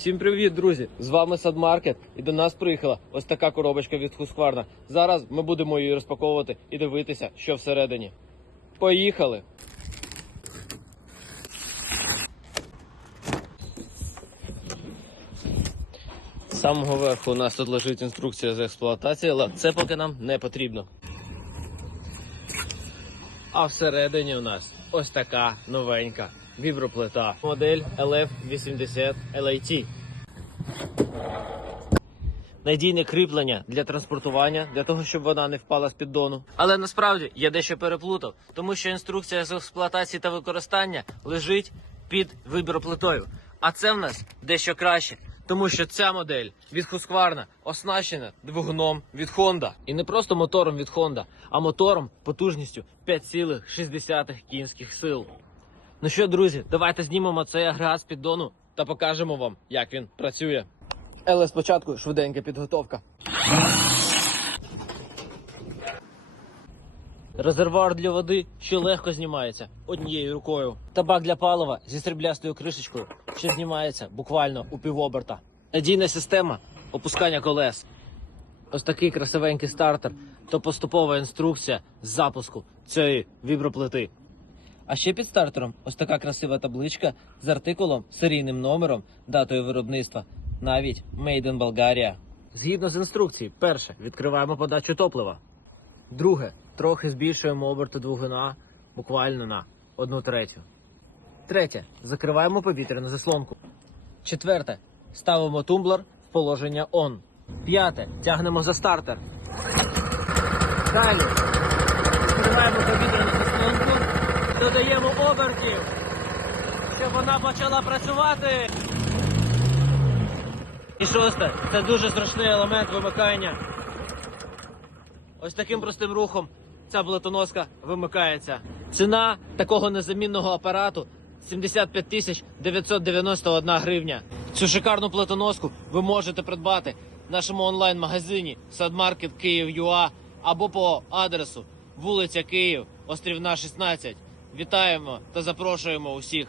Всім привіт, друзі! З вами Садмаркет, і до нас приїхала ось така коробочка від Husqvarna. Зараз ми будемо її розпаковувати і дивитися, що всередині. Поїхали! З самого верху у нас тут лежить інструкція з експлуатації, але це поки нам не потрібно. А всередині у нас ось така новенька віброплита. Модель LF80 LAT. Надійне кріплення для транспортування, для того, щоб вона не впала з піддону. Але насправді я дещо переплутав, тому що інструкція з експлуатації та використання лежить під виброплитою. А це в нас дещо краще. Тому що ця модель від Husqvarna оснащена двигуном від Honda. І не просто мотором від Honda, а мотором потужністю 5,6 кінських сил. Ну що, друзі, давайте знімемо цей агрегат з піддону та покажемо вам, як він працює. Але спочатку швиденька підготовка. Резервуар для води, що легко знімається однією рукою. Табак для палива зі сріблястою кришечкою, що знімається буквально у півоберта. Надійна система опускання колес. Ось такий красивенький стартер то поступова інструкція з запуску цієї віброплити. А ще під стартером ось така красива табличка з артикулом, серійним номером, датою виробництва, навіть Made in Bulgaria. Згідно з інструкції, перше відкриваємо подачу топлива. Друге, трохи збільшуємо оберти двигуна буквально на одну третю. Третє, закриваємо повітряну заслонку. Четверте, ставимо тумблер в положення ON. П'яте, тягнемо за стартер. Далі відкриваємо повітряну заслонку, додаємо обертів, щоб вона почала працювати. І шосте, це дуже страшний елемент вимикання. Ось таким простим рухом ця болотоноска вимикається. Ціна такого незамінного апарату 75 тисяч 991 гривня. Цю шикарну платоноску ви можете придбати в нашому онлайн-магазині Садмаркет Київ.ua або по адресу вулиця Київ, Острівна 16. Вітаємо та запрошуємо усіх.